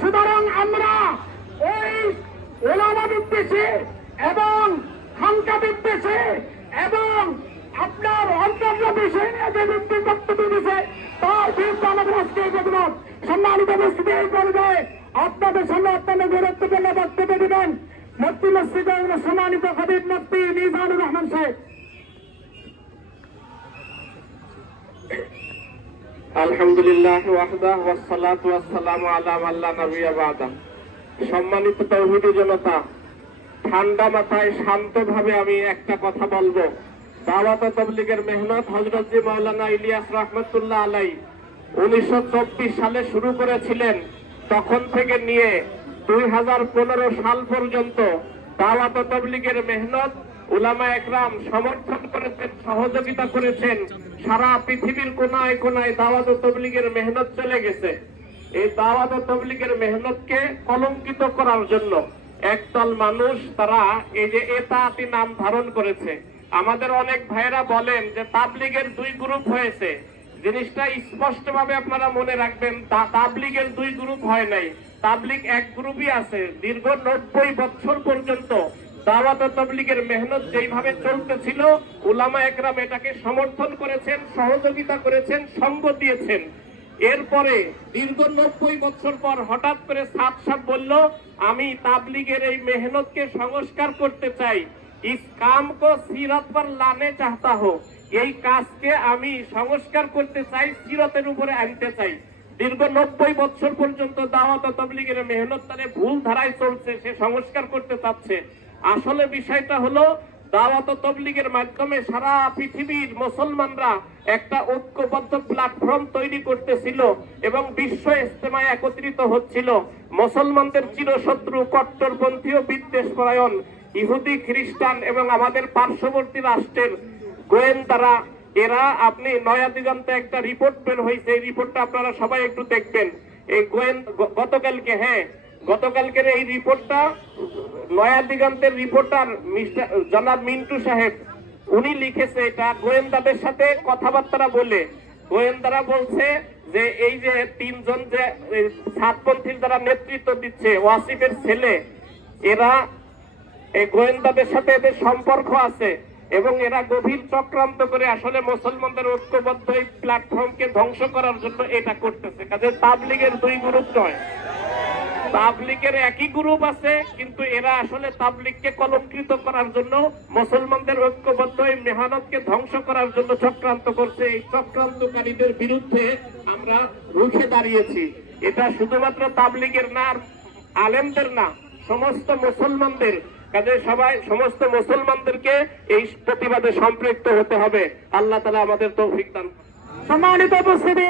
সুতরাং আমরা ওই ওলামা বিদ্বেষে এবং খানকা বিদ্বেষে এবং আপনার অন্যান্য বিষয় নিয়ে যে ব্যক্তি বক্তব্য দিয়েছে তার বিরুদ্ধে আমাদের আজকে প্রতিবাদ। সম্মানিত উপস্থিতি এই পর্যায়ে আপনাদের সামনে অত্যন্ত গুরুত্বপূর্ণ বক্তব্য দিবেন মুফতি মসজিদের সম্মানিত খতিব মুফতি মিজানুর রহমান সাহেব। আলহামদুলিল্লাহ ওয়াহদাহু ওয়াসসালাতু ওয়াসসালামু আলা মান লা নাবিয়্যা বা'দা। সম্মানিত তাওহীদি জনতা, ঠান্ডা মাথায় শান্তভাবে আমি একটা কথা বলবো। দাওয়াত ও তাবলীগের মেহনত হযরত জি মাওলানা ইলিয়াস রাহমাতুল্লাহ আলাইহি 1924 সালে শুরু করেছিলেন। তখন থেকে নিয়ে 2015 সাল পর্যন্ত দাওয়াত ও তাবলীগের মেহনত উলামা একরাম সমর্থন করেছেন, সহযোগিতা করেছেন। সারা পৃথিবীর কোনায় কোনায় দাওয়াত ও তাবলীগের মেহনত চলে গেছে। এই দাওয়াত ও তাবলীগের মেহনতকে কলঙ্কিত করার জন্য একদল মানুষ তারা এই যে এতাআতি নাম ধারণ করেছে। আমাদের অনেক ভাইরা বলেন যে তাবলীগের দুই গ্রুপ হয়েছে। জিনিসটা স্পষ্টভাবে আপনারা মনে রাখবেন, তাবলীগের দুই গ্রুপ হয় নাই, তাবলীগ এক গ্রুপই আছে। দীর্ঘ 90 বছর পর্যন্ত দাওয়াত ও তাবলীগের মেহনত যেইভাবে চলতেছিল উলামা একরাম এটাকে সমর্থন করেছেন, সহযোগিতা করেছেন, সঙ্গ দিয়েছেন। এরপরে দীর্ঘ 90 বছর পর হঠাৎ করে সাহেব বলল, আমি তাবলীগের এই মেহনতকে সংস্কার করতে চাই, ইস কাম কো সিরাত পর লানে চাহতা হো, এই কাজকে আমি সংস্কার করতে চাই, সিরাতের উপরে আনতে চাই। দীর্ঘ 90 বছর পর্যন্ত দাওয়াত ও তাবলীগের মেহনত তারে ভুল ধারায় চলছে, সে সংস্কার করতে চাচ্ছে। আসলে বিষয়টা হলো দাওয়াত ও তাবলীগের মাধ্যমে সারা পৃথিবীর মুসলমানরা একটা ঐক্যবদ্ধ প্ল্যাটফর্ম তৈরি করতেছিল এবং বিশ্ব ইজতেমায় একত্রিত হচ্ছিল। মুসলমানদের চিরশত্রু কট্টরপন্থী ও বিদ্বেষপরায়ণ ইহুদি, খ্রিস্টান এবং আমাদের পার্শ্ববর্তী রাষ্ট্রের গোয়েন্দারা, এরা আপনি নয়া দিগন্তে একটা রিপোর্ট বের হয়েছে, এই রিপোর্টটা আপনারা সবাই একটু দেখবেন। এই গতকালকের এই রিপোর্টটা নয়া দিগন্তের রিপোর্টার জনাব মিন্টু সাহেব উনি লিখেছে। এটা গোয়েন্দাদের সাথে কথাবার্তা বলে গোয়েন্দারা বলছে যে এই যে তিনজন যে সাতপন্থীর দ্বারা নেতৃত্ব দিচ্ছে, ওয়াসিফের ছেলে, এরা এই গোয়েন্দাদের সাথে এদের সম্পর্ক আছে এবং এরা গভীর চক্রান্ত করে আসলে মুসলমানদের ঐক্যবদ্ধ এই প্ল্যাটফর্মকে ধ্বংস করার জন্য এটা করতেছে। কাজে তাবলীগের দুই গ্রুপ নয়, তাবলীগের একই গ্রুপ আছে, কিন্তু এরা আসলে তাবলীগকে কলঙ্কিত করার জন্য, মুসলমানদের ঐক্যবদ্ধ এই মেহনতকে ধ্বংস করার জন্য চক্রান্ত করছে। এই চক্রান্তকারীদের বিরুদ্ধে আমরা রুখে দাঁড়িয়েছি। এটা শুধুমাত্র তাবলীগের না, আলেমদের না, সমস্ত মুসলমানদের। কাজে সমস্ত মুসলমানদেরকে এই প্রতিবাদে সম্পৃক্ত হতে হবে। আল্লাহ তাআলা আমাদের তৌফিক দান। সম্মানিত উপস্থিতি,